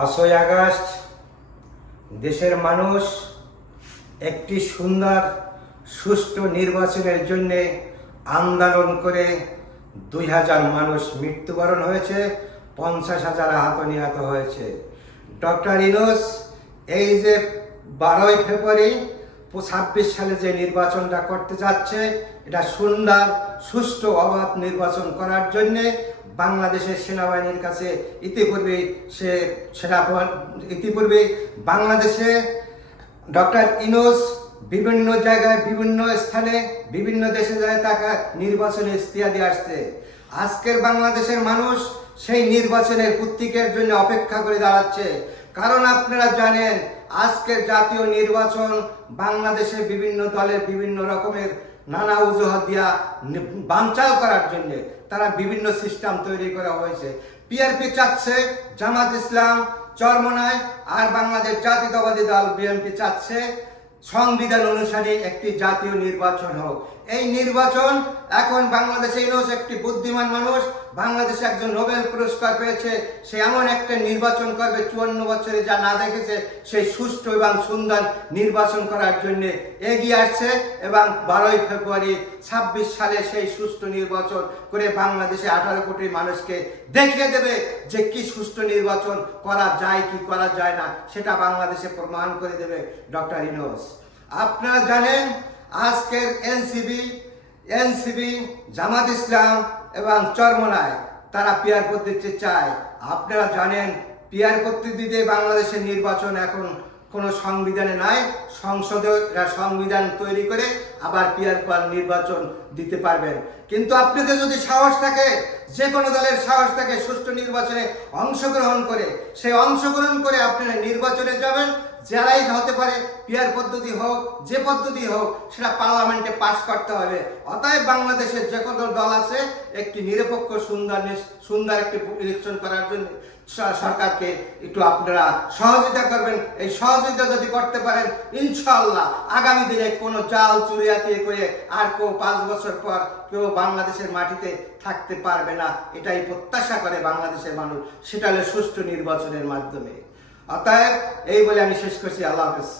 5ই August দেশের মানুষ একটি সুন্দর সুষ্ঠু নির্বাচনের জন্য আন্দোলন করে 2000 মানুষ মৃত্যুবরণ হয়েছে, 50,000 আহত নিহত হয়েছে। ডক্টর ইউনূস এই যে 12ই ফেব্রুয়ারি 26 সালে যে নির্বাচনটা করতে যাচ্ছে, এটা সুন্দর সুষ্ঠু অবাধ নির্বাচন করার জন্য বাংলাদেশের সেনাবাহিনীর কাছে ইতিপূর্বে বাংলাদেশে ডক্টর ইউনূস বিভিন্ন জায়গায় বিভিন্ন স্থানে বিভিন্ন দেশে যায় তাকে নির্বাচনে ইস্তিয়া দিয়ে আসছে। আজকের বাংলাদেশের মানুষ সেই নির্বাচনের প্রতীকের জন্য অপেক্ষা করে দাঁড়াচ্ছে। কারণ আপনারা জানেন আজকের জাতীয় নির্বাচন বাংলাদেশে বিভিন্ন দলের বিভিন্ন রকমের নানা অজুহাত দিয়া বানচাল করার জন্য তারা বিভিন্ন সিস্টেম তৈরি করা হয়েছে। পিআরপি চাচ্ছে, জামাত ইসলাম চরমনায়, আর বাংলাদেশ জাতীয়তাবাদী দল বিএনপি চাচ্ছে সংবিধান অনুসারে একটি জাতীয় নির্বাচন হোক। এই নির্বাচন এখন বাংলাদেশে ইউনূস একটি বুদ্ধিমান মানুষ, বাংলাদেশে একজন নোবেল পুরস্কার পেয়েছে, সে এমন একটা নির্বাচন করবে 54 বছরে যা না দেখেছে, সেই সুষ্ঠু এবং সুন্দর নির্বাচন করার জন্য এগিয়ে আসছে এবং 12ই ফেব্রুয়ারি 26 সালে সেই সুষ্ঠু নির্বাচন করে বাংলাদেশে 18 কোটি মানুষকে দেখিয়ে দেবে যে কি সুষ্ঠু নির্বাচন করা যায় কি করা যায় না, সেটা বাংলাদেশে প্রমাণ করে দেবে ডক্টর ইউনূস। আপনারা জানেন আজকের এনসিপি জামাত ইসলাম এবং চরমনায় তারা পিআর পদ্ধতি চায়। আপনারা জানেন পিআর পদ্ধতিতে বাংলাদেশের নির্বাচন এখন কোনো সংবিধানে নাই, সংসদে সংবিধান তৈরি করে আবার পিআর নির্বাচন দিতে পারবেন। কিন্তু আপনাদের যদি সাহস থাকে, যে কোনো দলের সাহস থাকে সুষ্ঠু নির্বাচনে অংশগ্রহণ করে, সেই অংশগ্রহণ করে আপনারা নির্বাচনে যাবেন, যারাই হতে পারে পিআর পদ্ধতি হোক যে পদ্ধতি হোক সেটা পার্লামেন্টে পাস করতে হবে। অতএব বাংলাদেশের যে কোনো দল আছে একটি নিরপেক্ষ সুন্দর একটি ইলেকশন করার জন্য সরকারকে একটু আপনারা সহযোগিতা করবেন। এই সহযোগিতা যদি করতে পারেন ইনশাআল্লাহ আগামী দিনে কোনো জাল চুরিয়াতি করে আর কেউ 5 বছর পর কেউ বাংলাদেশের মাটিতে থাকতে পারবে না, এটাই প্রত্যাশা করে বাংলাদেশের মানুষ, সেটা হলো সুষ্ঠু নির্বাচনের মাধ্যমে। অতএব এই বলে আমি শেষ করছি। আল্লাহ হাফেজ।